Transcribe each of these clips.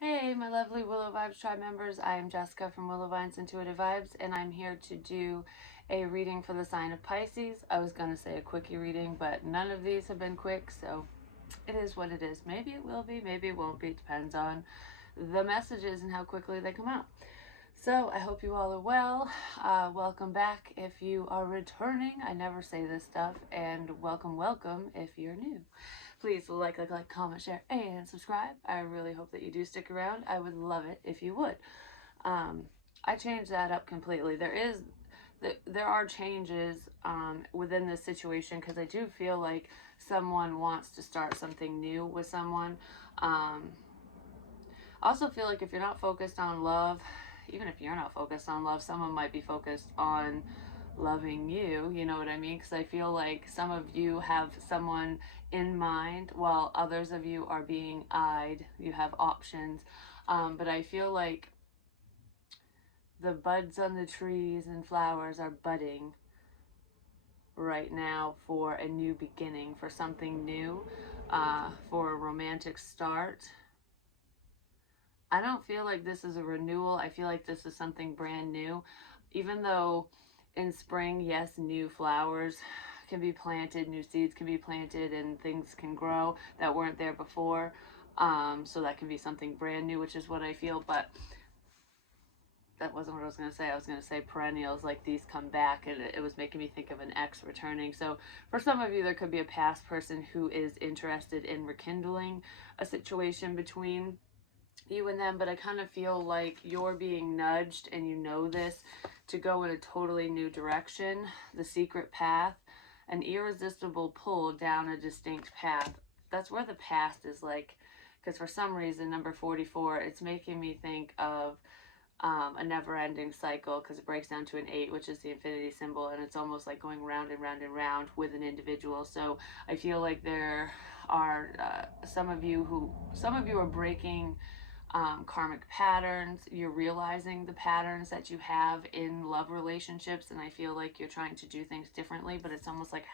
Hey, my lovely Willow Vibes Tribe members. I am Jessica from Willow Vines Intuitive Vibes, and I'm here to do a reading for the sign of Pisces. I was going to say a quickie reading, but none of these have been quick, so it is what it is. Maybe it will be, maybe it won't be. It depends on the messages and how quickly they come out. So I hope you all are well. Welcome back if you are returning. I never say this stuff, and welcome if you're new. Please like, comment, share, and subscribe. I really hope that you do stick around. I would love it if you would. Um, I changed that up completely. There are changes within this situation because I do feel like someone wants to start something new with someone. I also feel like if you're not focused on love, even if you're not focused on love, someone might be focused on loving you, you know what I mean? Because I feel like some of you have someone in mind while others of you are being eyed. You have options. But I feel like the buds on the trees and flowers are budding right now for a new beginning, for something new, for a romantic start. I don't feel like this is a renewal. I feel like this is something brand new. Even though in spring, yes, new flowers can be planted, new seeds can be planted, and things can grow that weren't there before. So that can be something brand new, which is what I feel. But that wasn't what I was going to say. I was going to say perennials, like these come back, and it was making me think of an ex returning. So for some of you, there could be a past person who is interested in rekindling a situation between you and them, but I kind of feel like you're being nudged, and you know this, to go in a totally new direction, the secret path, an irresistible pull down a distinct path. That's where the past is like, because for some reason, number 44, it's making me think of a never-ending cycle because it breaks down to an 8, which is the infinity symbol, and it's almost like going round and round and round with an individual. So I feel like there are some of you are breaking karmic patterns. You're realizing the patterns that you have in love relationships, and I feel like you're trying to do things differently, but it's almost like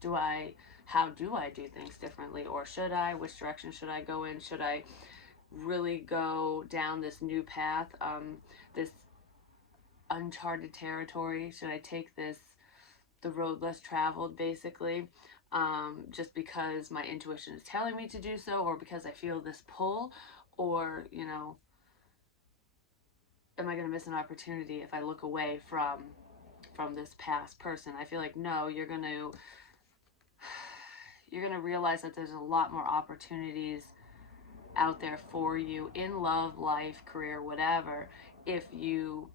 do I how do I do things differently, or should I, which direction should I go in? Should I really go down this new path, this uncharted territory? Should I take the road less traveled, basically, just because my intuition is telling me to do so, or because I feel this pull, or am I going to miss an opportunity if I look away from this past person? I feel like no, you're going to realize that there's a lot more opportunities out there for you in love, life, career, whatever, if you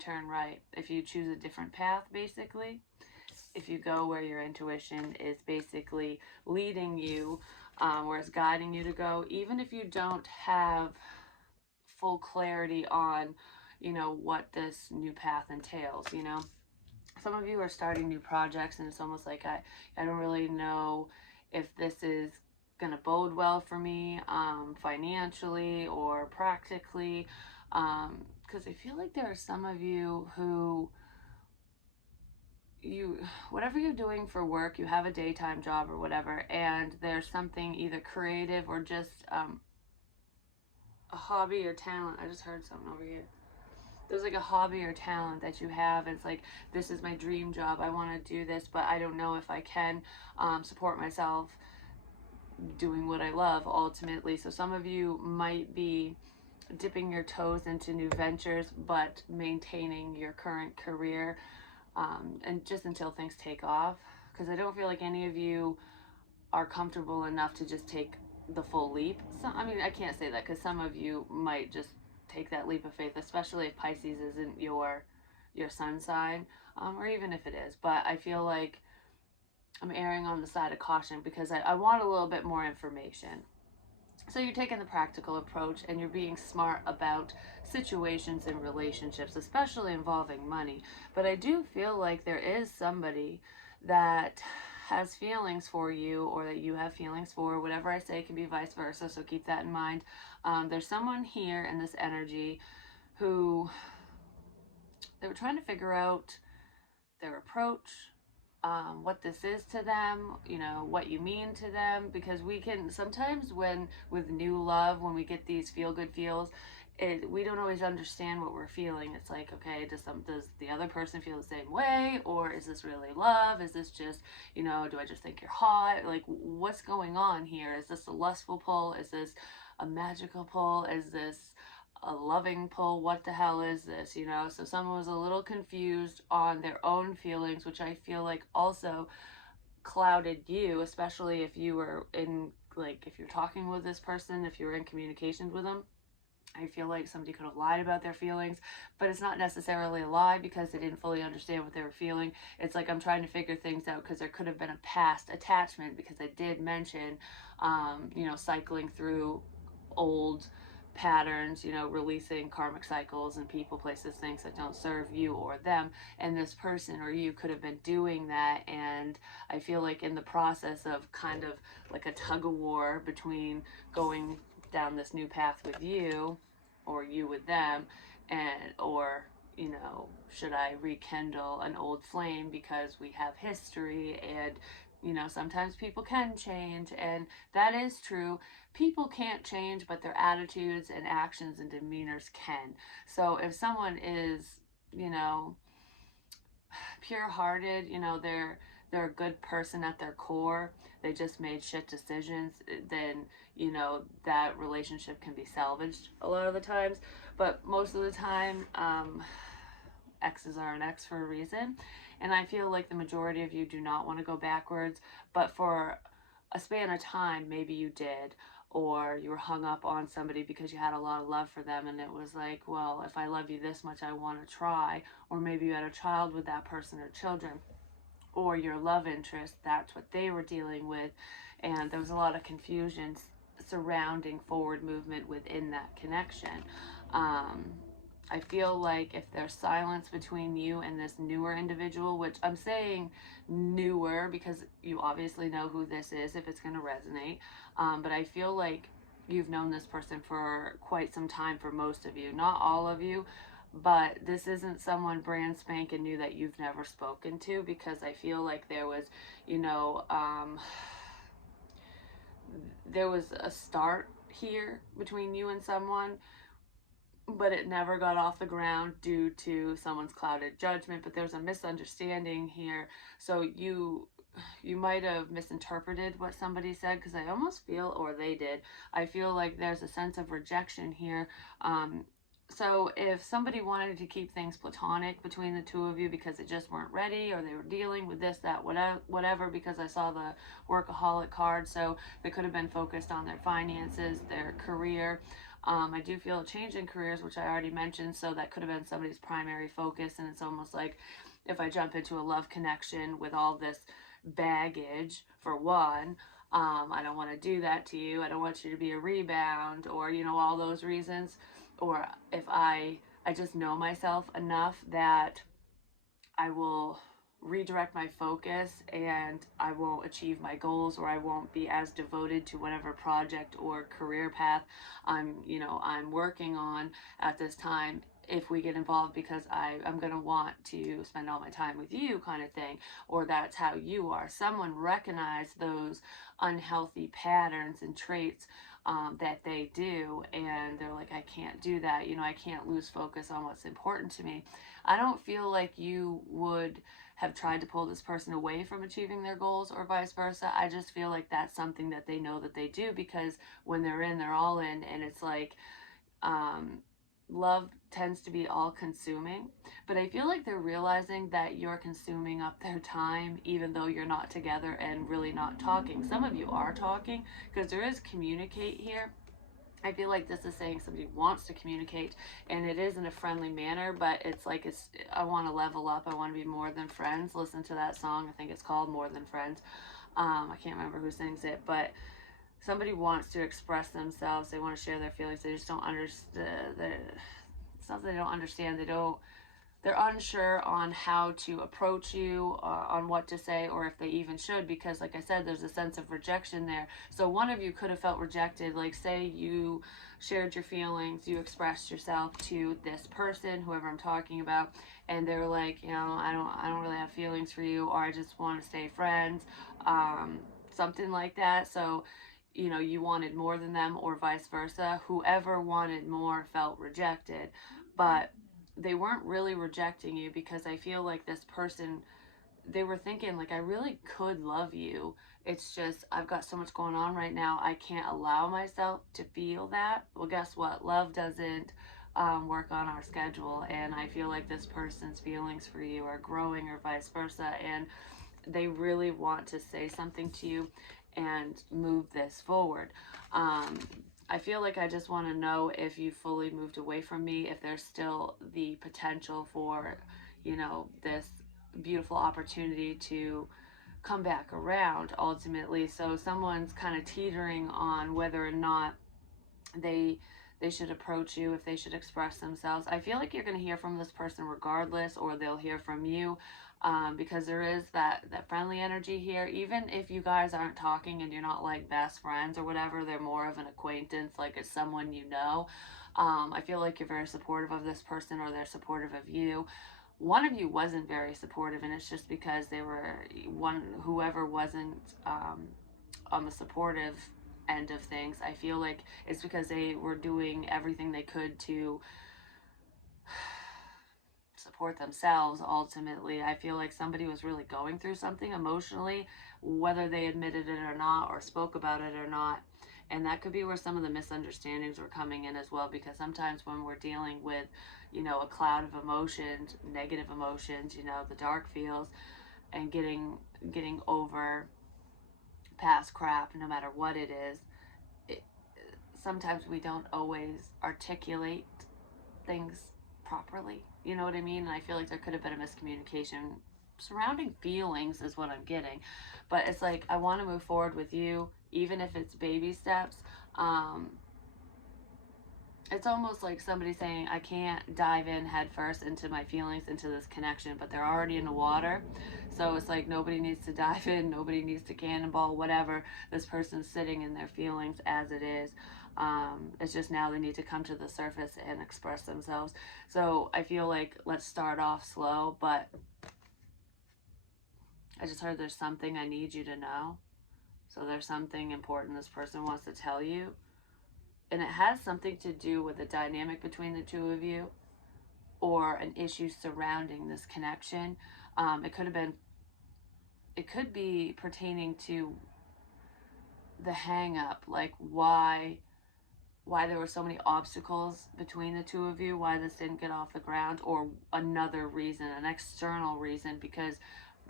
turn right, if you choose a different path, basically, if you go where your intuition is basically leading you, where it's guiding you to go, even if you don't have full clarity on, what this new path entails. Some of you are starting new projects, and it's almost like I don't really know if this is going to bode well for me, financially or practically, because I feel like there are some of you who, whatever you're doing for work, you have a daytime job or whatever, and there's something either creative or just a hobby or talent. I just heard something over here. There's like a hobby or talent that you have. It's like, this is my dream job. I want to do this, but I don't know if I can support myself doing what I love ultimately. So some of you might be dipping your toes into new ventures, but maintaining your current career, and just until things take off. Because I don't feel like any of you are comfortable enough to just take the full leap. So, I mean, I can't say that because some of you might just take that leap of faith, especially if Pisces isn't your sun sign, or even if it is. But I feel like I'm erring on the side of caution because I want a little bit more information. So you're taking the practical approach, and you're being smart about situations and relationships, especially involving money. But I do feel like there is somebody that has feelings for you, or that you have feelings for. Whatever I say can be vice versa, so keep that in mind. There's someone here in this energy who, they were trying to figure out their approach, what this is to them, you know, what you mean to them, because we can sometimes, when with new love, when we get these feel good feels, we don't always understand what we're feeling. It's like, okay, does the other person feel the same way, or is this really love? Is this just, you know, do I just think you're hot? Like, what's going on here? Is this a lustful pull? Is this a magical pull? Is this a loving pull? What the hell is this, you know? So someone was a little confused on their own feelings, which I feel like also clouded you, especially if you were in, like, if you're talking with this person, if you're in communications with them. I feel like somebody could have lied about their feelings, but it's not necessarily a lie because they didn't fully understand what they were feeling. It's like I'm trying to figure things out because there could have been a past attachment, because I did mention, you know, cycling through old patterns, you know, releasing karmic cycles and people, places, things that don't serve you or them. And this person or you could have been doing that. And I feel like in the process of kind of like a tug of war between going down this new path with you or you with them, and or, you know, should I rekindle an old flame because we have history, and, you know, sometimes people can change, and that is true. People can't change, but their attitudes and actions and demeanors can. So if someone is, you know, pure hearted, you know, they're a good person at their core, they just made shit decisions, then, you know, that relationship can be salvaged a lot of the times. But most of the time, exes are an ex for a reason. And I feel like the majority of you do not want to go backwards, but for a span of time, maybe you did, or you were hung up on somebody because you had a lot of love for them, and it was like, well, if I love you this much, I want to try. Or maybe you had a child with that person or children, or your love interest, that's what they were dealing with, and there was a lot of confusion surrounding forward movement within that connection. um, I feel like if there's silence between you and this newer individual, which I'm saying newer because you obviously know who this is if it's going to resonate, but I feel like you've known this person for quite some time for most of you, not all of you, but this isn't someone brand spanking new that you've never spoken to, because I feel like there was, you know, there was a start here between you and someone, but it never got off the ground due to someone's clouded judgment. But there's a misunderstanding here, so you might have misinterpreted what somebody said, because I almost feel, or they did, I feel like there's a sense of rejection here. So if somebody wanted to keep things platonic between the two of you because it just weren't ready, or they were dealing with this, that, whatever, because I saw the workaholic card, so they could have been focused on their finances, their career. I do feel a change in careers, which I already mentioned, so that could have been somebody's primary focus. And it's almost like if I jump into a love connection with all this baggage, for one, I don't want to do that to you. I don't want you to be a rebound, or, you know, all those reasons. Or if I just know myself enough that I will redirect my focus and I won't achieve my goals, or I won't be as devoted to whatever project or career path I'm working on at this time, if we get involved, because I'm going to want to spend all my time with you, kind of thing. Or that's how you are. Someone recognized those unhealthy patterns and traits that they do, and they're like, I can't do that, you know, I can't lose focus on what's important to me. I don't feel like you would have tried to pull this person away from achieving their goals or vice versa. I just feel like that's something that they know that they do, because when they're in, they're all in. And it's like, um, love tends to be all consuming, but I feel like they're realizing that you're consuming up their time, even though you're not together and really not talking. Some of you are talking, because there is communicate here. I feel like this is saying somebody wants to communicate, and it is in a friendly manner, but it's like, I want to level up. I want to be more than friends. Listen to that song. I think it's called More Than Friends. I can't remember who sings it, but somebody wants to express themselves. They want to share their feelings. They just don't understand. It's not that they don't understand. they're unsure on how to approach you, on what to say, or if they even should, because like I said, there's a sense of rejection there. So one of you could have felt rejected. Like, say you shared your feelings, you expressed yourself to this person, whoever I'm talking about, and they're like, you know, I don't really have feelings for you, or I just want to stay friends, um, something like that. So, you know, you wanted more than them, or vice versa. Whoever wanted more felt rejected, but they weren't really rejecting you, because I feel like this person, they were thinking like, I really could love you. It's just I've got so much going on right now. I can't allow myself to feel that. Well, guess what? Love doesn't work on our schedule, and I feel like this person's feelings for you are growing, or vice versa, and they really want to say something to you and move this forward. Um, I feel like I just want to know if you fully moved away from me, if there's still the potential for, you know, this beautiful opportunity to come back around ultimately. So someone's kind of teetering on whether or not they they should approach you, if they should express themselves. I feel like you're going to hear from this person regardless, or they'll hear from you, because there is that friendly energy here. Even if you guys aren't talking and you're not like best friends or whatever, they're more of an acquaintance, like it's someone you know. I feel like you're very supportive of this person, or they're supportive of you. One of you wasn't very supportive, and it's just because they were whoever wasn't on the supportive end of things. I feel like it's because they were doing everything they could to support themselves ultimately. I feel like somebody was really going through something emotionally, whether they admitted it or not, or spoke about it or not. And that could be where some of the misunderstandings were coming in as well, because sometimes when we're dealing with, you know, a cloud of emotions, negative emotions, you know, the dark feels, and getting over past crap, no matter what it is, it, sometimes we don't always articulate things properly. You know what I mean? And I feel like there could have been a miscommunication surrounding feelings, is what I'm getting. But it's like, I want to move forward with you, even if it's baby steps. Um, it's almost like somebody saying, I can't dive in head first into my feelings, into this connection, but they're already in the water. So it's like, nobody needs to dive in, nobody needs to cannonball, whatever. This person's sitting in their feelings as it is. It's just now they need to come to the surface and express themselves. So I feel like, let's start off slow, but I just heard there's something I need you to know. So there's something important this person wants to tell you, and it has something to do with the dynamic between the two of you, or an issue surrounding this connection. It could have been, it could be pertaining to the hang up, like why there were so many obstacles between the two of you, why this didn't get off the ground, or another reason, an external reason, because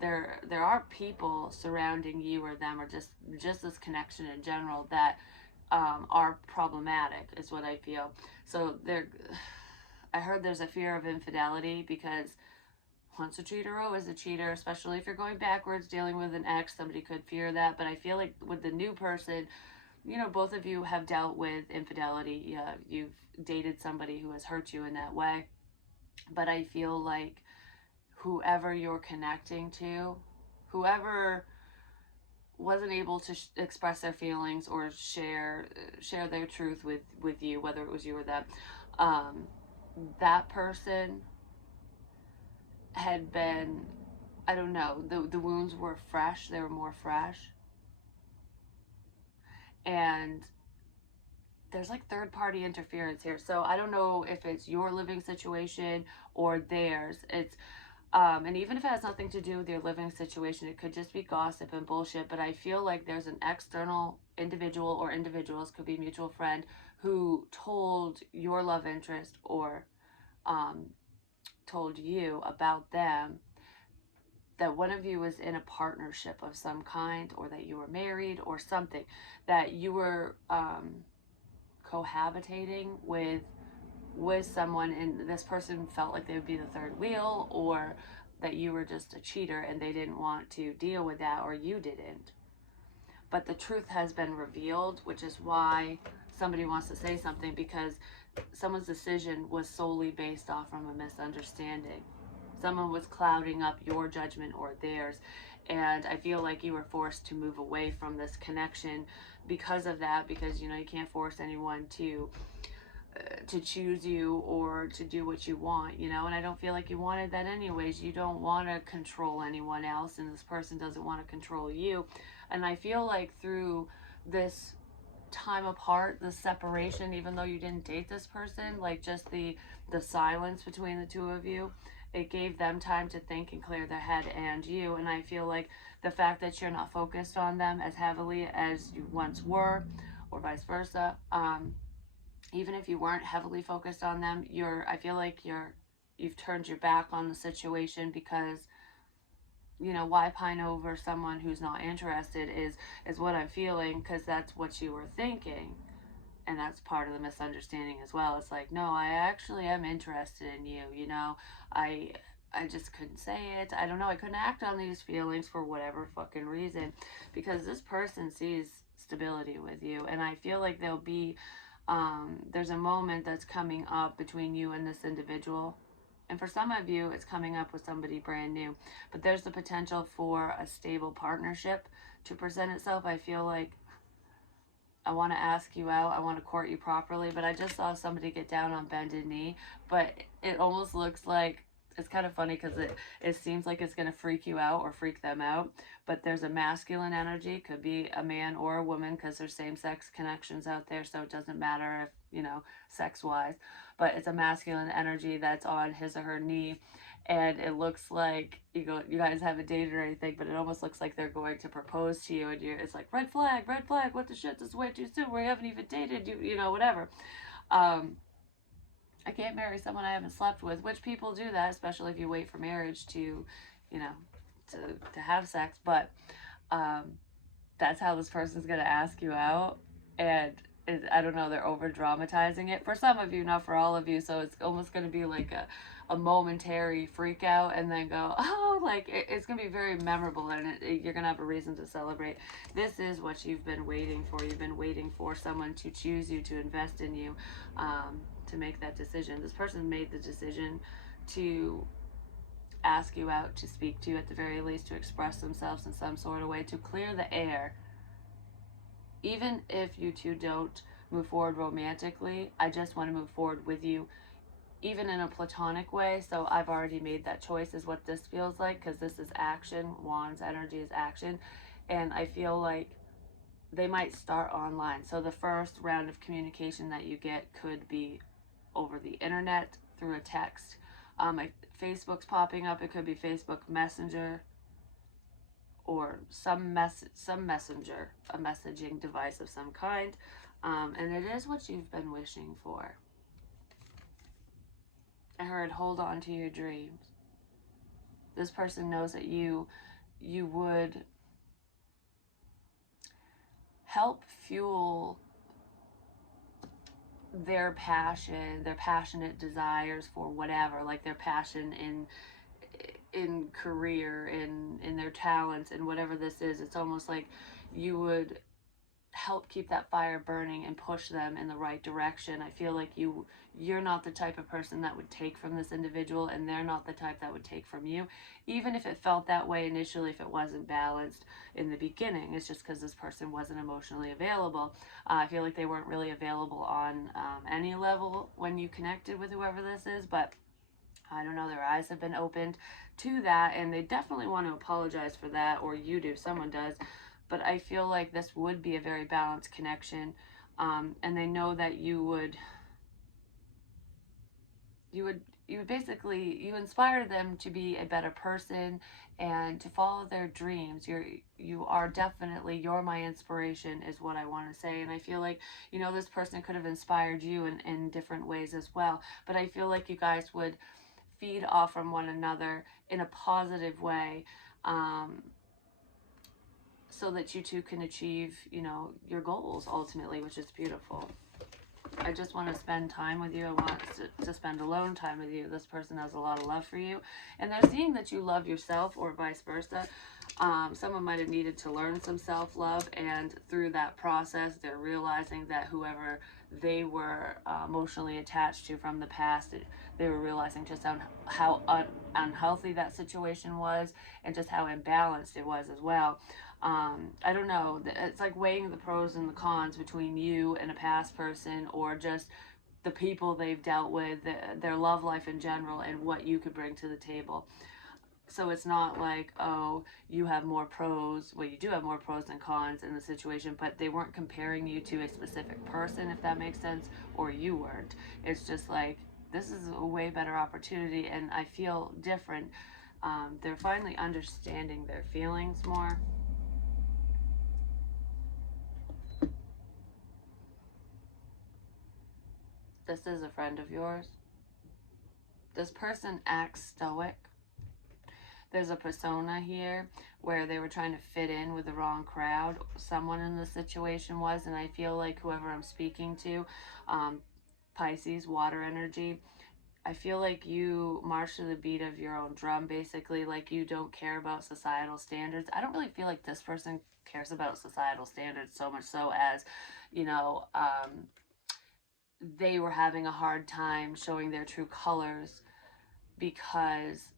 there are people surrounding you or them, or just this connection in general, that are problematic, is what I feel. So I heard there's a fear of infidelity, because once a cheater, always a cheater, especially if you're going backwards, dealing with an ex, somebody could fear that. But I feel like with the new person, you know, both of you have dealt with infidelity. Yeah, you've dated somebody who has hurt you in that way. But I feel like whoever you're connecting to, whoever wasn't able to express their feelings, or share their truth with you, whether it was you or them, um, that person had been, I don't know, the wounds were fresh, they were more fresh, and there's like third party interference here. So I don't know if it's your living situation or theirs. It's and even if it has nothing to do with your living situation, it could just be gossip and bullshit. But I feel like there's an external individual, or individuals, could be a mutual friend, who told your love interest, or um, told you about them, that one of you was in a partnership of some kind, or that you were married, or something, that you were cohabitating with someone, and this person felt like they would be the third wheel, or that you were just a cheater and they didn't want to deal with that, or you didn't. But the truth has been revealed, which is why somebody wants to say something, because someone's decision was solely based off from a misunderstanding. someone was clouding up your judgment or theirs. And I feel like you were forced to move away from this connection because of that, because, you know, you can't force anyone to choose you or to do what you want, you know. And I don't feel like you wanted that anyways. You don't want to control anyone else, and this person doesn't want to control you. And I feel like through this time apart, the separation, even though you didn't date this person, like just the silence between the two of you, it gave them time to think and clear their head, and you. And I feel like the fact that you're not focused on them as heavily as you once were, or vice versa, even if you weren't heavily focused on them, I feel like you've turned your back on the situation, because, you know, why pine over someone who's not interested is what I'm feeling, because that's what you were thinking. And that's part of the misunderstanding as well. It's like, no, I actually am interested in you, you know. I just couldn't say it. I don't know, I couldn't act on these feelings for whatever fucking reason, because this person sees stability with you. And I feel like there's a moment that's coming up between you and this individual. And for some of you, it's coming up with somebody brand new. But there's the potential for a stable partnership to present itself. I feel like I want to ask you out. I want to court you properly. But I just saw somebody get down on bended knee. But it almost looks like, it's kind of funny because it seems like it's going to freak you out or freak them out. But there's a masculine energy. Could be a man or a woman, because there's same-sex connections out there. So it doesn't matter if, you know, sex-wise. But it's a masculine energy that's on his or her knee. And it looks like you guys haven't dated or anything, but it almost looks like they're going to propose to you. And it's like, red flag, what the shit, this is way too soon. We haven't even dated, you know, whatever. I can't marry someone I haven't slept with, which people do that, especially if you wait for marriage to, you know, to have sex. But that's how this person's going to ask you out. And I don't know, they're over dramatizing it for some of you, not for all of you. So it's almost going to be like a momentary freak out, and then go, oh, like it's going to be very memorable, and you're going to have a reason to celebrate. This is what you've been waiting for. You've been waiting for someone to choose you, to invest in you, to make that decision. This person made the decision to ask you out, to speak to you at the very least, to express themselves in some sort of way, to clear the air. Even if you two don't move forward romantically, I just want to move forward with you, even in a platonic way. So I've already made that choice, is what this feels like, because this is action. Wands energy is action. And I feel like they might start online. So the first round of communication that you get could be over the internet, through a text. Like Facebook's popping up. It could be Facebook Messenger, or some messenger, a messaging device of some kind. And it is what you've been wishing for. I heard, hold on to your dreams. This person knows that you would help fuel their passion, their passionate desires for whatever, like their passion in career, in their talents, and whatever this is. It's almost like you would help keep that fire burning and push them in the right direction. I feel like you're not the type of person that would take from this individual, and they're not the type that would take from you, even if it felt that way initially, if it wasn't balanced in the beginning. It's just because this person wasn't emotionally available. I feel like they weren't really available on any level when you connected with whoever this is, but I don't know, their eyes have been opened to that, and they definitely want to apologize for that, or you do, someone does. But I feel like this would be a very balanced connection, and they know that you would basically, you inspire them to be a better person and to follow their dreams. You are definitely, you're my inspiration, is what I want to say. And I feel like, you know, this person could have inspired you in different ways as well. But I feel like you guys would feed off from one another in a positive way, so that you two can achieve, you know, your goals ultimately, which is beautiful. I just want to spend time with you. I want to spend alone time with you. This person has a lot of love for you, and they're seeing that you love yourself, or vice versa. Someone might have needed to learn some self-love, and through that process they're realizing that whoever they were emotionally attached to from the past, they were realizing just how unhealthy that situation was, and just how imbalanced it was as well. I don't know, it's like weighing the pros and the cons between you and a past person, or just the people they've dealt with, their love life in general, and what you could bring to the table. So it's not like, oh, you have more pros. Well, you do have more pros than cons in the situation, but they weren't comparing you to a specific person, if that makes sense, or you weren't. It's just like, this is a way better opportunity, and I feel different. They're finally understanding their feelings more. This is a friend of yours. This person acts stoic. There's a persona here where they were trying to fit in with the wrong crowd. Someone in the situation was, and I feel like whoever I'm speaking to, Pisces, water energy, I feel like you march to the beat of your own drum, basically. Like, you don't care about societal standards. I don't really feel like this person cares about societal standards so much so as, you know, they were having a hard time showing their true colors because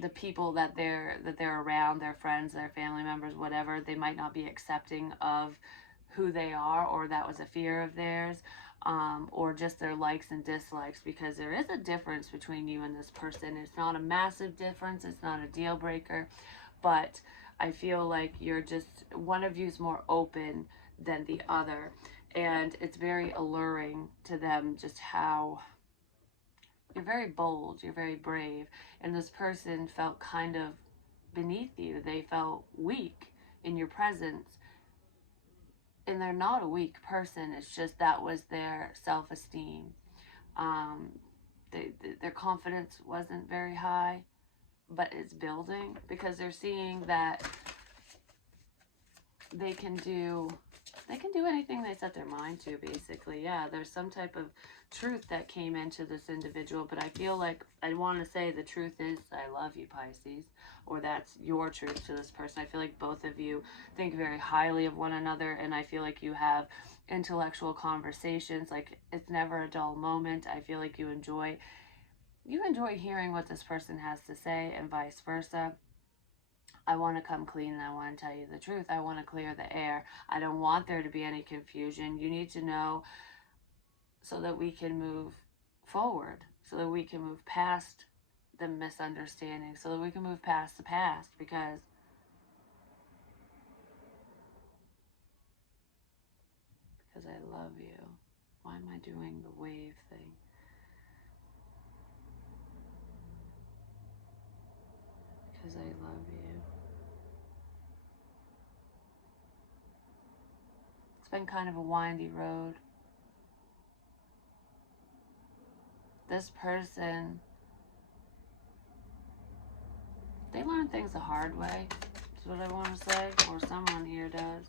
the people that they're around, their friends, their family members, whatever, they might not be accepting of who they are, or that was a fear of theirs, or just their likes and dislikes, because there is a difference between you and this person. It's not a massive difference, it's not a deal breaker, but I feel like you're just, one of you's more open than the other, and it's very alluring to them just how you're very bold, you're very brave, and this person felt kind of beneath you. They felt weak in your presence, and they're not a weak person. It's just that was their self-esteem. Um, their confidence wasn't very high, but it's building because they're seeing that they can do anything they set their mind to, basically. Yeah, there's some type of truth that came into this individual, but I feel like I want to say the truth is, I love you, Pisces, or that's your truth to this person. I feel like both of you think very highly of one another, and I feel like you have intellectual conversations. Like, it's never a dull moment. I feel like you enjoy hearing what this person has to say, and vice versa. I want to come clean, and I want to tell you the truth. I want to clear the air. I don't want there to be any confusion. You need to know so that we can move forward, so that we can move past the misunderstanding, so that we can move past the past, because I love you. Why am I doing the wave thing? Because I love you. It's been kind of a windy road. This person, they learn things the hard way, is what I want to say, or someone here does.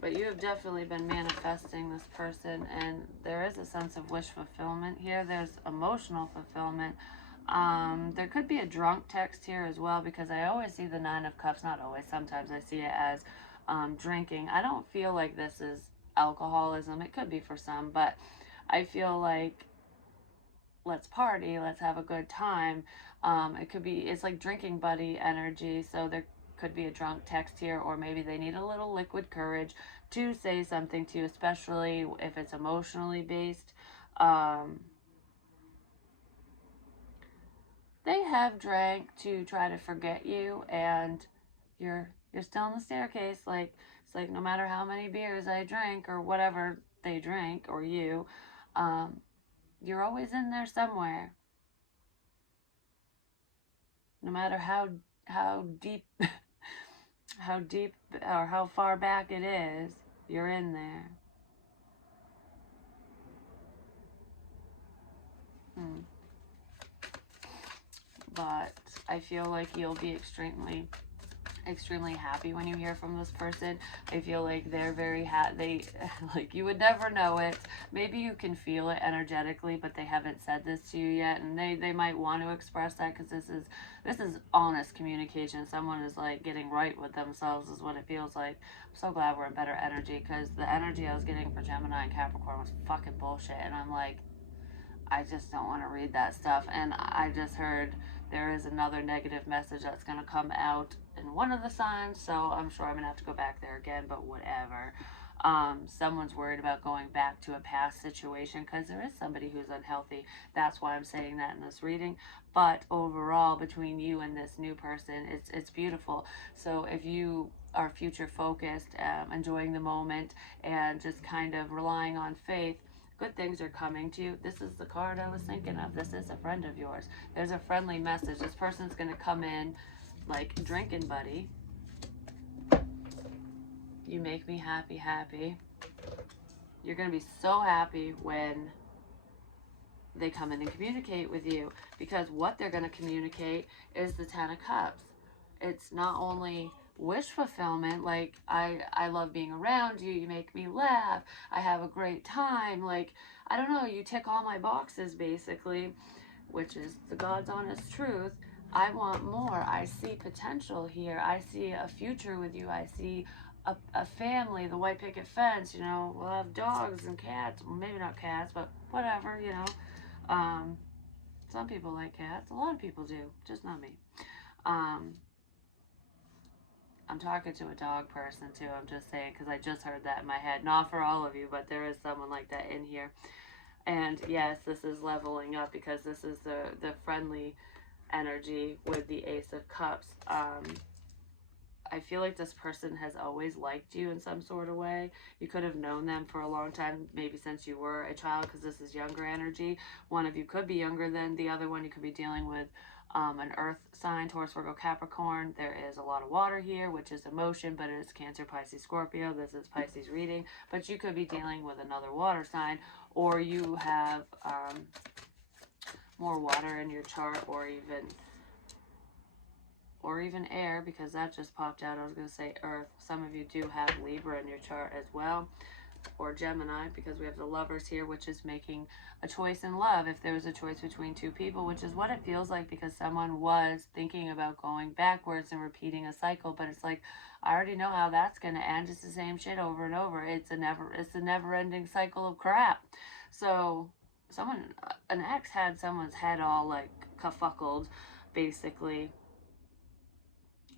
But you have definitely been manifesting this person, and there is a sense of wish fulfillment here. There's emotional fulfillment. There could be a drunk text here as well, because I always see the Nine of Cups. Not always, sometimes I see it as drinking. I don't feel like this is alcoholism. It could be for some, but I feel like, let's party, let's have a good time. It could be, it's like drinking buddy energy, so there could be a drunk text here, or maybe they need a little liquid courage to say something to you, especially if it's emotionally based. They have drank to try to forget you, and you're still on the staircase. Like, it's like, no matter how many beers I drink, or whatever they drink, or you, you're always in there somewhere. No matter how deep how deep or how far back it is, you're in there. Hmm. But I feel like you'll be extremely extremely happy when you hear from this person. I feel like they're very they like, you would never know it. Maybe you can feel it energetically, but they haven't said this to you yet, and they might want to express that, because this is honest communication. Someone is like getting right with themselves, is what it feels like. I'm so glad we're in better energy, because the energy I was getting for Gemini and Capricorn was fucking bullshit, and I'm like, I just don't want to read that stuff. And I just heard there is another negative message that's going to come out in one of the signs, so I'm sure I'm going to have to go back there again, but whatever. Someone's worried about going back to a past situation, because there is somebody who's unhealthy. That's why I'm saying that in this reading. But overall, between you and this new person, it's beautiful. So if you are future focused, enjoying the moment, and just kind of relying on faith, good things are coming to you. This is the card I was thinking of. This is a friend of yours. There's a friendly message. This person's going to come in like drinking buddy. You make me happy, happy. You're going to be so happy when they come in and communicate with you, because what they're going to communicate is the Ten of Cups. It's not only wish fulfillment, like, I love being around you, you make me laugh, I have a great time, like, I don't know, you tick all my boxes, basically, which is the God's honest truth. I want more. I see potential here. I see a future with you. I see a family, the white picket fence, we'll have dogs and cats. Well, maybe not cats, but whatever, some people like cats. A lot of people do, just not me. I'm talking to a dog person too. I'm just saying, because I just heard that in my head. Not for all of you, but there is someone like that in here. And yes, this is leveling up, because this is the friendly energy with the Ace of Cups. I feel like this person has always liked you in some sort of way. You could have known them for a long time, maybe since you were a child, because this is younger energy. One of you could be younger than the other one. You could be dealing with an earth sign, Taurus, Virgo, Capricorn. There is a lot of water here, which is emotion, but it is Cancer, Pisces, Scorpio. This is Pisces reading, but you could be dealing with another water sign, or you have more water in your chart, or even air, because that just popped out. I was going to say earth. Some of you do have Libra in your chart as well, or Gemini, because we have the Lovers here, which is making a choice in love. If there was a choice between two people, which is what it feels like, because someone was thinking about going backwards and repeating a cycle, but it's like, I already know how that's going to end. It's the same shit over and over. It's a never-ending cycle of crap. So an ex had someone's head all like kerfuckled, basically.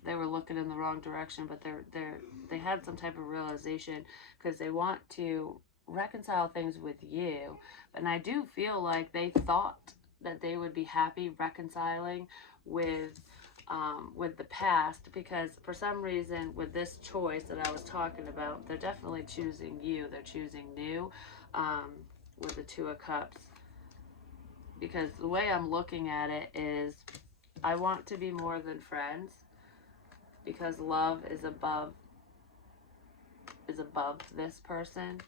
They were looking in the wrong direction, but they had some type of realization, because they want to reconcile things with you. And I do feel like they thought that they would be happy reconciling with the past, because for some reason with this choice that I was talking about, they're definitely choosing you. They're choosing new, with the Two of Cups, because the way I'm looking at it is, I want to be more than friends, because love is above this person,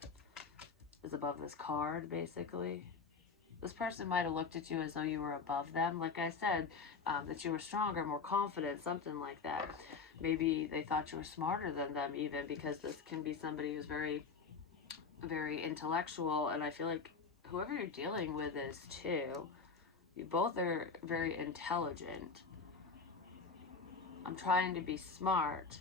is above this card, basically. This person might have looked at you as though you were above them. Like I said, that you were stronger, more confident, something like that. Maybe they thought you were smarter than them even, because this can be somebody who's very, very intellectual. And I feel like whoever you're dealing with is too. You both are very intelligent. I'm trying to be smart,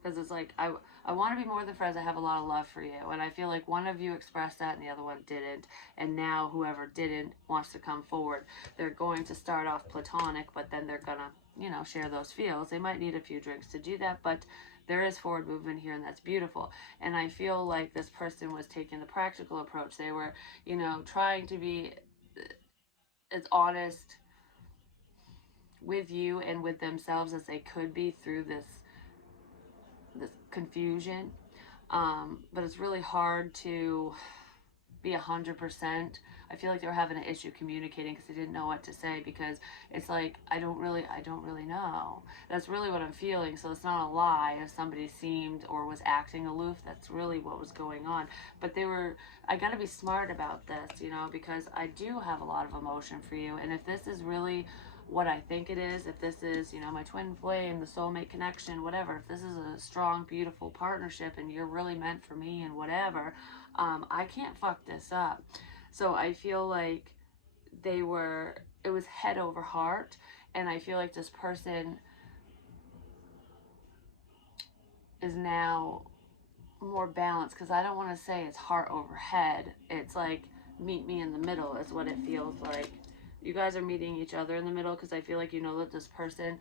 because it's like, I want to be more than friends. I have a lot of love for you. And I feel like one of you expressed that and the other one didn't. And now whoever didn't wants to come forward. They're going to start off platonic, but then they're going to, share those feels. They might need a few drinks to do that, but there is forward movement here, and that's beautiful. And I feel like this person was taking the practical approach. They were, trying to be as honest with you and with themselves as they could be through this confusion, but it's really hard to be 100%. I feel like they were having an issue communicating, because they didn't know what to say, because it's like, I don't really know. That's really what I'm feeling. So it's not a lie if somebody seemed or was acting aloof. That's really what was going on. But I got to be smart about this, because I do have a lot of emotion for you. And if this is really what I think it is, if this is, you know, my twin flame, the soulmate connection, whatever, if this is a strong, beautiful partnership and you're really meant for me and whatever, I can't fuck this up. So I feel like it was head over heart. And I feel like this person is now more balanced, because I don't want to say it's heart over head. It's like meet me in the middle is what it feels like. You guys are meeting each other in the middle, because I feel like you know that this person,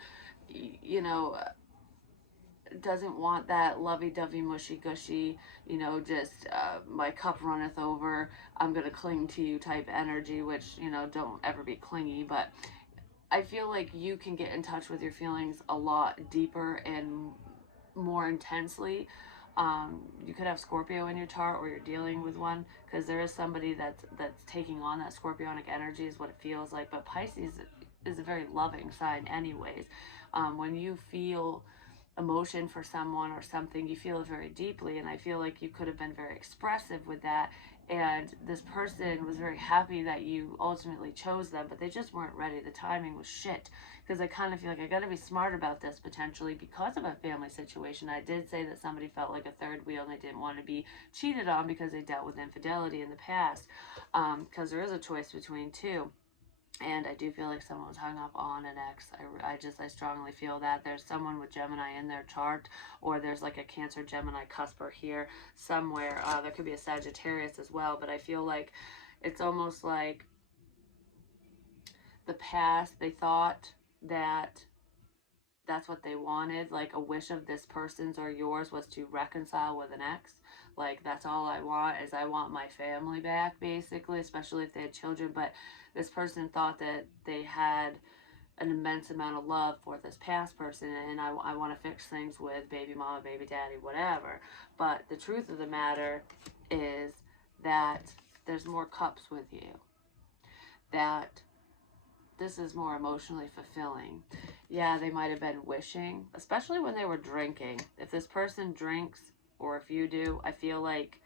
you know, doesn't want that lovey-dovey, mushy-gushy, you know, just my cup runneth over, I'm gonna cling to you type energy, which, you know, don't ever be clingy. But I feel like you can get in touch with your feelings a lot deeper and more intensely. You could have Scorpio in your chart, or you're dealing with one, because there is somebody that's taking on that Scorpionic energy is what it feels like. But Pisces is a very loving sign anyways. When you feel emotion for someone or something, you feel it very deeply, and I feel like you could have been very expressive with that, and this person was very happy that you ultimately chose them, but they just weren't ready. The timing was shit, because I kind of feel like I got to be smart about this potentially because of a family situation. I did say that somebody felt like a third wheel and they didn't want to be cheated on because they dealt with infidelity in the past, because there is a choice between two. And I do feel like someone was hung up on an ex. I strongly feel that there's someone with Gemini in their chart, or there's like a Cancer Gemini cusper here somewhere. There could be a Sagittarius as well, but I feel like it's almost like the past, they thought that that's what they wanted. Like a wish of this person's or yours was to reconcile with an ex. Like, that's all I want, is I want my family back, basically, especially if they had children. But this person thought that they had an immense amount of love for this past person, and I want to fix things with baby mama, baby daddy, whatever. But the truth of the matter is that there's more cups with you, that this is more emotionally fulfilling. Yeah, they might have been wishing, especially when they were drinking. If this person drinks, or if you do, I feel like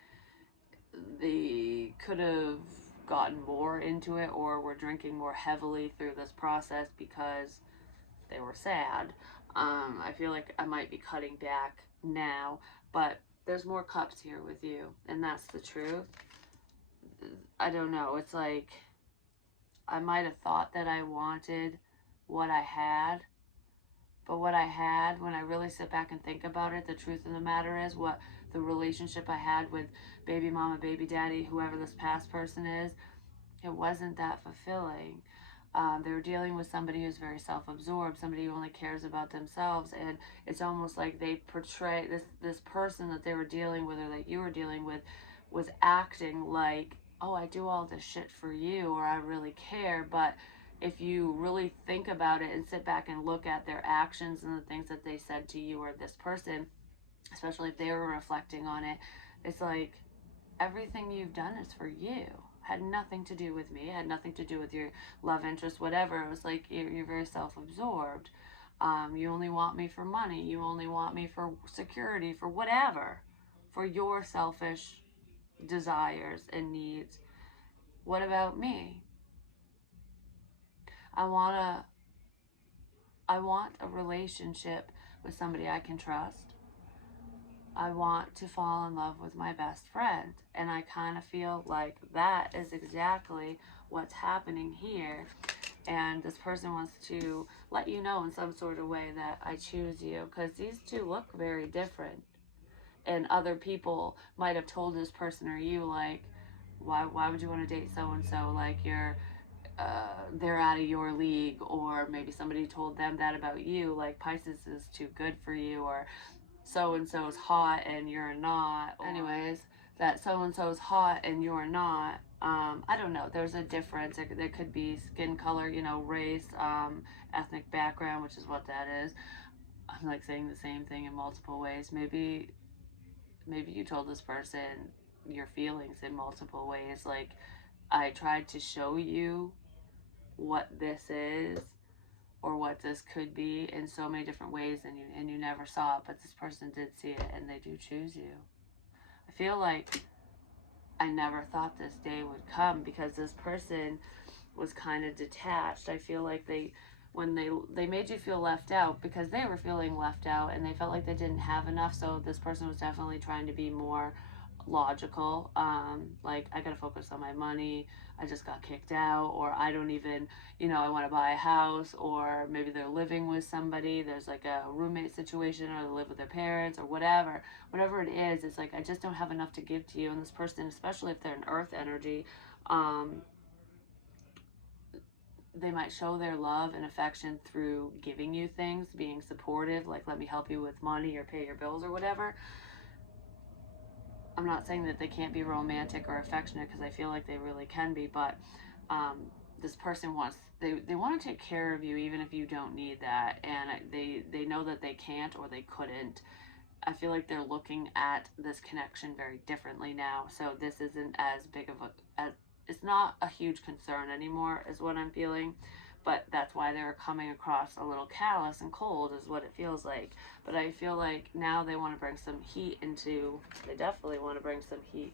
they could have gotten more into it, or were drinking more heavily through this process because they were sad. I feel like I might be cutting back now, but there's more cups here with you, and that's the truth. I don't know. It's like I might have thought that I wanted what I had, but what I had, when I really sit back and think about it, the truth of the matter is, what the relationship I had with baby mama, baby daddy, whoever this past person is, it wasn't that fulfilling. They were dealing with somebody who's very self-absorbed, somebody who only cares about themselves, and it's almost like they portray this person that they were dealing with, or that you were dealing with, was acting like, oh, I do all this shit for you, or I really care. But if you really think about it and sit back and look at their actions and the things that they said to you or this person, especially if they were reflecting on it, it's like everything you've done is for you. Had nothing to do with me. Had nothing to do with your love interest, whatever. It was like you're very self-absorbed. You only want me for money. You only want me for security, for whatever, for your selfish desires and needs. What about me? I want a I want a relationship with somebody I can trust. I want to fall in love with my best friend. And I kind of feel like that is exactly what's happening here. And this person wants to let you know in some sort of way that I choose you, because these two look very different. And other people might have told this person or you, like, why would you want to date so and so? Like, they're out of your league. Or maybe somebody told them that about you, like Pisces is too good for you, or so and so's hot and you're not. Anyways, that so and so's hot and you're not. I don't know. There's a difference. There could be skin color, you know, race, ethnic background, which is what that is. I'm like saying the same thing in multiple ways. Maybe you told this person your feelings in multiple ways. Like, I tried to show you what this is, or what this could be, in so many different ways, and you never saw it, but this person did see it, and they do choose you. I feel like I never thought this day would come, because this person was kind of detached. I feel like they when they made you feel left out because they were feeling left out and they felt like they didn't have enough. So this person was definitely trying to be more logical, like, I gotta focus on my money, I just got kicked out, or I don't even, I want to buy a house, or maybe they're living with somebody, there's like a roommate situation, or they live with their parents, or whatever it is. It's like, I just don't have enough to give to you. And this person, especially if they're an earth energy, they might show their love and affection through giving you things, being supportive, like, let me help you with money or pay your bills or whatever. I'm not saying that they can't be romantic or affectionate, because I feel like they really can be, but this person they want to take care of you even if you don't need that, and they know that they can't or they couldn't. I feel like they're looking at this connection very differently now, so this isn't as big of as it's not a huge concern anymore, is what I'm feeling. But that's why they're coming across a little callous and cold, is what it feels like. But I feel like now they want to bring some heat into, they definitely want to bring some heat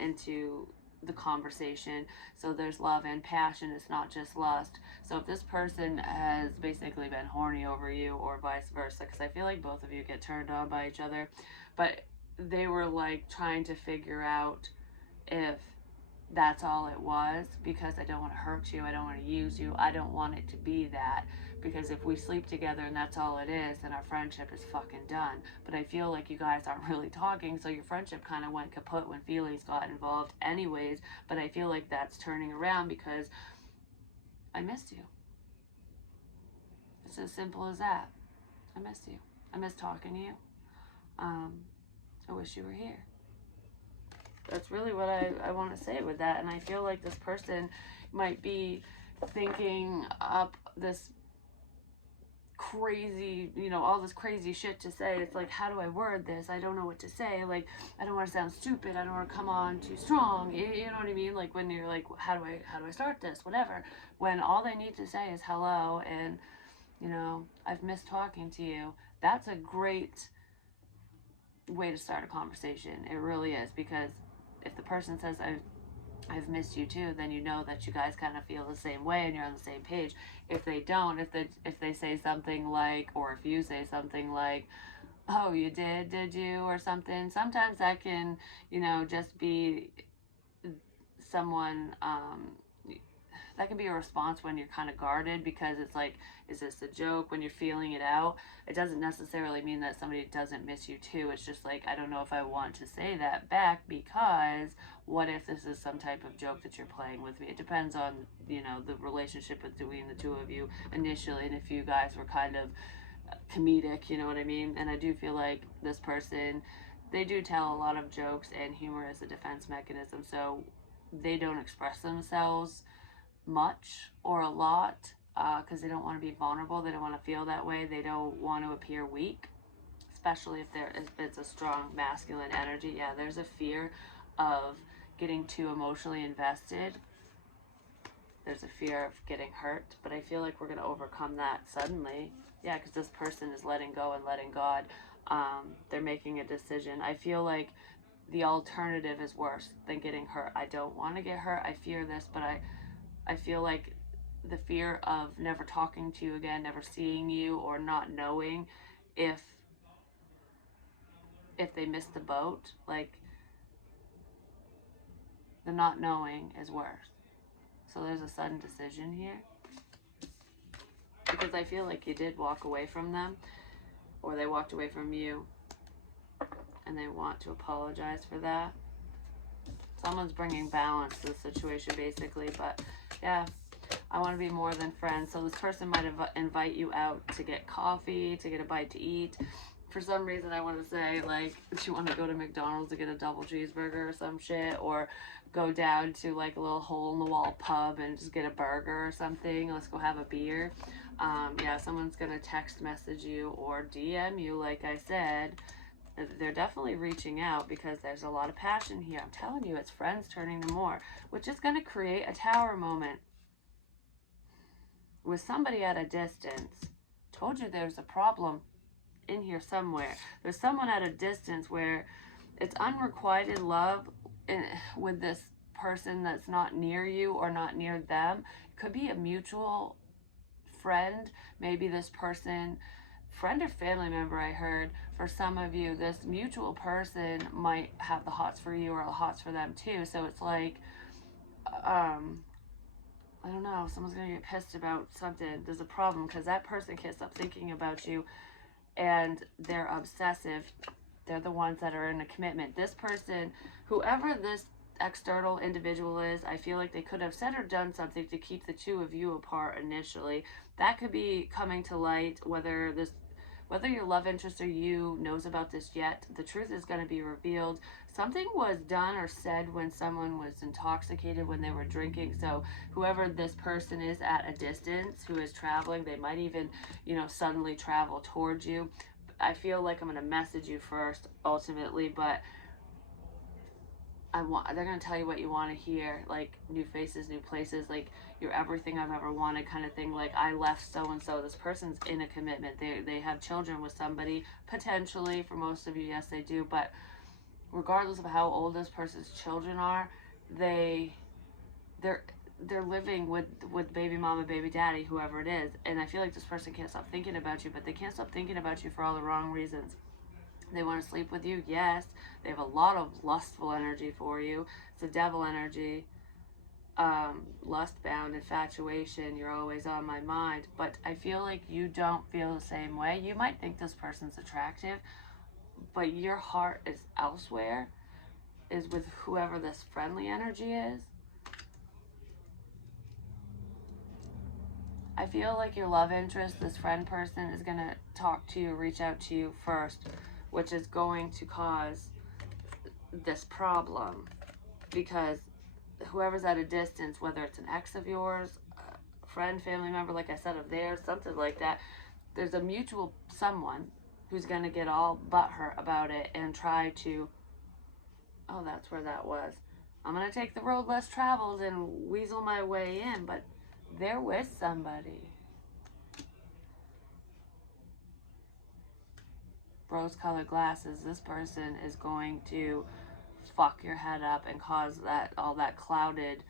into the conversation. So there's love and passion, it's not just lust. So if this person has basically been horny over you, or vice versa, because I feel like both of you get turned on by each other, but they were like trying to figure out if that's all it was, because I don't want to hurt you, I don't want to use you, I don't want it to be that, because if we sleep together and that's all it is, then our friendship is fucking done. But I feel like you guys aren't really talking, so your friendship kind of went kaput when feelings got involved anyways. But I feel like that's turning around because I missed you. It's as simple as that. I missed you. I miss talking to you. I wish you were here. That's really what I want to say with that. And I feel like this person might be thinking up this crazy, all this crazy shit to say. It's like, how do I word this? I don't know what to say. Like, I don't want to sound stupid. I don't want to come on too strong. You know what I mean? Like, when you're like, how do I start this? Whatever. When all they need to say is hello and, I've missed talking to you. That's a great way to start a conversation. It really is, because if the person says I've missed you too, then you know that you guys kind of feel the same way and you're on the same page. If they don't, if they say something like, or if you say something like, oh, you did you, or something, sometimes that can, just be someone, that can be a response when you're kind of guarded, because it's like, is this a joke? When you're feeling it out, it doesn't necessarily mean that somebody doesn't miss you too. It's just like, I don't know if I want to say that back, because what if this is some type of joke that you're playing with me? It depends on, the relationship between the two of you initially, and if you guys were kind of comedic, you know what I mean? And I do feel like this person, they do tell a lot of jokes, and humor is a defense mechanism, so they don't express themselves much or a lot, because they don't want to be vulnerable, they don't want to feel that way, they don't want to appear weak, especially if it's a strong masculine energy. Yeah, there's a fear of getting too emotionally invested, there's a fear of getting hurt, but I feel like we're going to overcome that suddenly. Yeah, because this person is letting go and letting God. They're making a decision. I feel like the alternative is worse than getting hurt. I don't want to get hurt, I fear this, but I feel like the fear of never talking to you again, never seeing you, or not knowing if they missed the boat, like, the not knowing is worse. So there's a sudden decision here, because I feel like you did walk away from them, or they walked away from you, and they want to apologize for that. Someone's bringing balance to the situation, basically. But yeah, I want to be more than friends. So this person might invite you out to get coffee, to get a bite to eat. For some reason, I want to say, like, do you want to go to McDonald's to get a double cheeseburger or some shit, or go down to like a little hole-in-the-wall pub and just get a burger or something. Let's go have a beer. Yeah, someone's gonna text message you or DM you, like I said. They're definitely reaching out, because there's a lot of passion here. I'm telling you, it's friends turning to more, which is going to create a tower moment with somebody at a distance. Told you there's a problem in here somewhere. There's someone at a distance where it's unrequited love with this person that's not near you or not near them. It could be a mutual friend, maybe this person, friend or family member, I heard, for some of you, this mutual person might have the hots for you or the hots for them too. So it's like, I don't know, someone's gonna get pissed about something. There's a problem because that person can't stop thinking about you, and they're obsessive. They're the ones that are in a commitment. This person, whoever this external individual is, I feel like they could have said or done something to keep the two of you apart initially. That could be coming to light, whether your love interest or you knows about this yet. The truth is going to be revealed. Something was done or said when someone was intoxicated, when they were drinking. So whoever this person is at a distance who is traveling, they might even, suddenly travel towards you. I feel like I'm going to message you first ultimately, but they're going to tell you what you want to hear, like new faces, new places, like you're everything I've ever wanted kind of thing. Like, I left so and so. This person's in a commitment. They have children with somebody, potentially. For most of you, yes, they do. But regardless of how old this person's children are, they're living with baby mama, baby daddy, whoever it is. And I feel like this person can't stop thinking about you, but they can't stop thinking about you for all the wrong reasons. They want to sleep with you, yes. They have a lot of lustful energy for you. It's a devil energy. Lust-bound, infatuation, you're always on my mind. But I feel like you don't feel the same way. You might think this person's attractive, but your heart is elsewhere, is with whoever this friendly energy is. I feel like your love interest, this friend person, is going to talk to you, reach out to you first, which is going to cause this problem, because whoever's at a distance, whether it's an ex of yours, a friend, family member, like I said, of theirs, something like that, there's a mutual someone who's going to get all butthurt about it and try to, oh, that's where that was. I'm going to take the road less traveled and weasel my way in, but they're with somebody. Rose-colored glasses, this person is going to fuck your head up and cause all that clouded,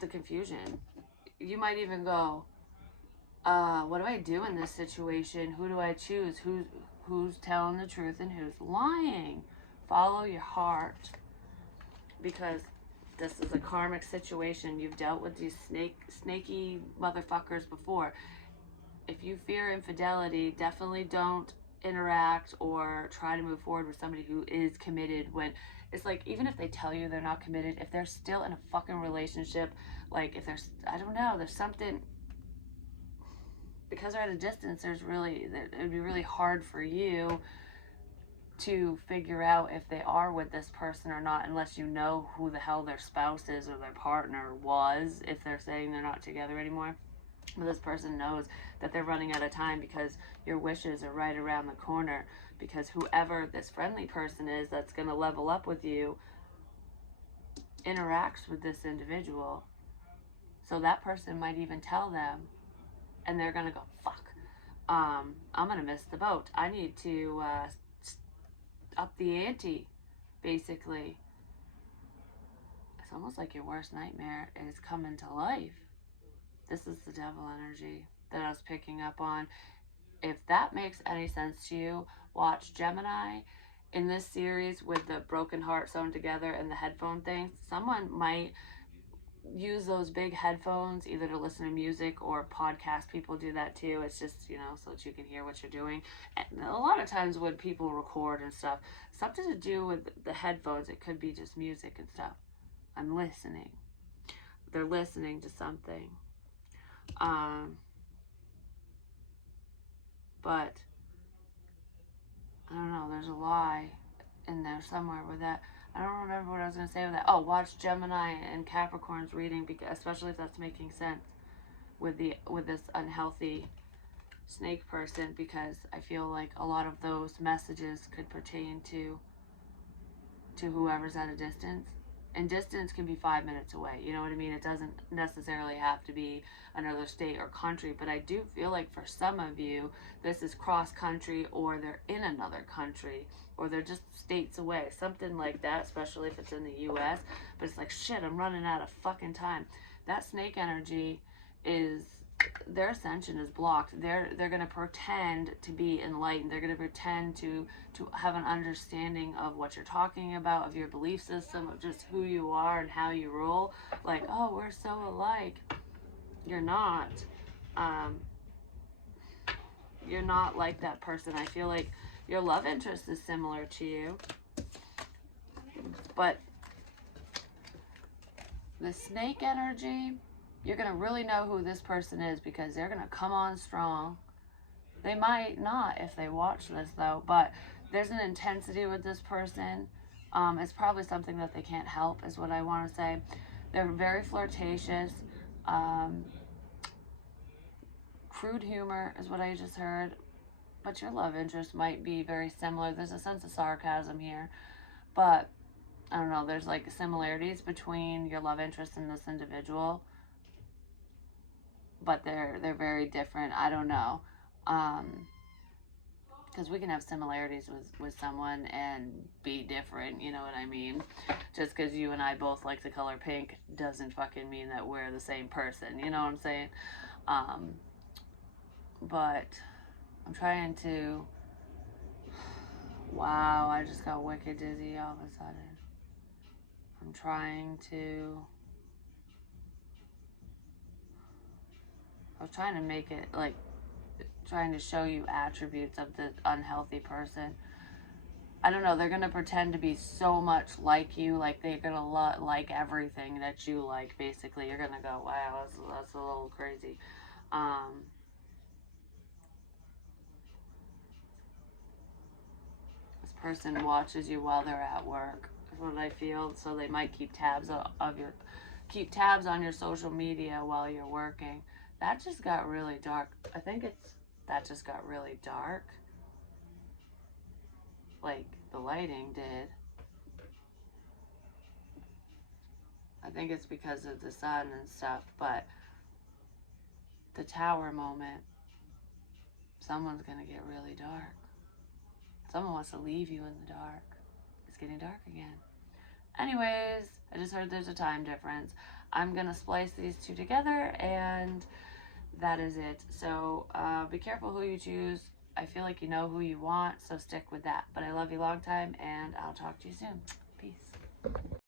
the confusion. You might even go, what do I do in this situation? Who do I choose? Who's telling the truth and who's lying? Follow your heart, because this is a karmic situation. You've dealt with these snaky motherfuckers before. If you fear infidelity, definitely don't interact or try to move forward with somebody who is committed, when it's like, even if they tell you they're not committed, if they're still in a fucking relationship, like if there's, I don't know, there's something, because they're at a distance, it would be really hard for you to figure out if they are with this person or not, unless you know who the hell their spouse is or their partner was, if they're saying they're not together anymore. But this person knows that they're running out of time, because your wishes are right around the corner, because whoever this friendly person is that's going to level up with you interacts with this individual. So that person might even tell them, and they're going to go, fuck, I'm going to miss the boat. I need to up the ante, basically. It's almost like your worst nightmare is coming to life. This is the devil energy that I was picking up on. If that makes any sense to you, watch Gemini. In this series with the broken heart sewn together and the headphone thing, someone might use those big headphones either to listen to music or podcast. People do that too. It's just, so that you can hear what you're doing. And a lot of times when people record and stuff, something to do with the headphones, it could be just music and stuff. I'm listening. They're listening to something. But I don't know, there's a lie in there somewhere with that. I don't remember what I was going to say with that. Oh, watch Gemini and Capricorn's reading, because especially if that's making sense with this unhealthy snake person, because I feel like a lot of those messages could pertain to whoever's at a distance. And distance can be 5 minutes away, you know what I mean? It doesn't necessarily have to be another state or country, but I do feel like for some of you, this is cross country, or they're in another country, or they're just states away, something like that, especially if it's in the US. But it's like, shit, I'm running out of fucking time. That snake energy is their ascension is blocked. They're going to pretend to be enlightened. They're going to pretend to have an understanding of what you're talking about, of your belief system, of just who you are and how you rule. Like, oh, we're so alike. You're not. Um, you're not like that person. I feel like your love interest is similar to you, but the snake energy, you're going to really know who this person is because they're going to come on strong. They might not if they watch this, though, but there's an intensity with this person. It's probably something that they can't help, is what I want to say. They're very flirtatious. Crude humor is what I just heard. But your love interest might be very similar. There's a sense of sarcasm here. But I don't know, there's like similarities between your love interest and this individual. But they're very different. I don't know. Because we can have similarities with someone and be different, you know what I mean? Just because you and I both like the color pink doesn't fucking mean that we're the same person, you know what I'm saying? But I'm trying to... Wow, I just got wicked dizzy all of a sudden. I'm trying to... I was trying to make it, like, trying to show you attributes of the unhealthy person. I don't know, they're going to pretend to be so much like you, like they're going to like everything that you like, basically. You're going to go, wow, that's a little crazy. This person watches you while they're at work, is what I feel. So they might keep tabs on your social media while you're working. That just got really dark. I think that just got really dark. Like the lighting did. I think it's because of the sun and stuff, but the tower moment, someone's gonna get really dark. Someone wants to leave you in the dark. It's getting dark again. Anyways, I just heard there's a time difference. I'm gonna splice these two together, and that is it. So be careful who you choose. I feel like you know who you want, so stick with that. But I love you long time, and I'll talk to you soon. Peace.